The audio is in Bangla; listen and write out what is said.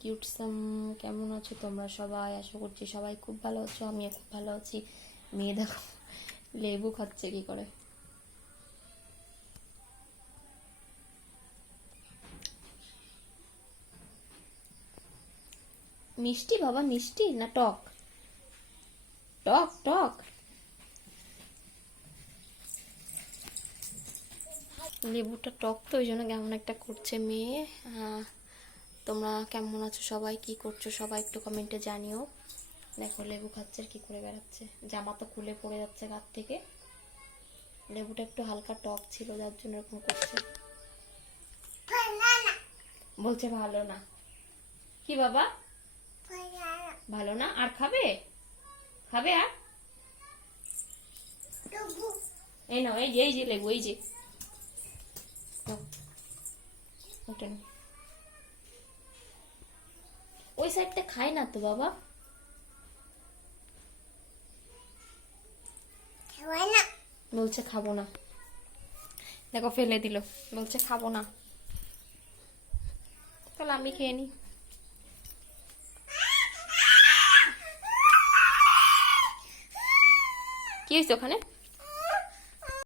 কিউটসাম, কেমন আছো তোমরা সবাই? আশা করছি সবাই খুব ভালো আছো, আমিও খুব ভালো আছি। মেয়ে দেখো লেবু খাচ্ছে কি করে। মিষ্টি বাবা, মিষ্টি না টক? টক টক। লেবুটা টক তো, ওই জন্য কেমন একটা করছে মেয়ে। তোমরা কেমন আছো সবাই, কি করছো সবাই একটু কমেন্টে জানিও। দেখো লেবু খাচ্ছে আর কি করে বেড়াচ্ছে, জামা তো খুলে পড়ে যাচ্ছে গাত থেকে। লেবুটা একটু হালকা টক ছিল যার জন্য এরকম করছে। বলছে ভালো না। কি বাবা ভালো না? আর খাবে? খাবে আর? এই নাও, এই যে লেবু, এই যে ওটা নাও। ওই সাইডটা খায় না তো বাবা। বলছে খাবো না, দেখো ফেলে দিল, বলছে খাবো না। তাহলে আমি খেয়ে নি। কি হয়েছে ওখানে?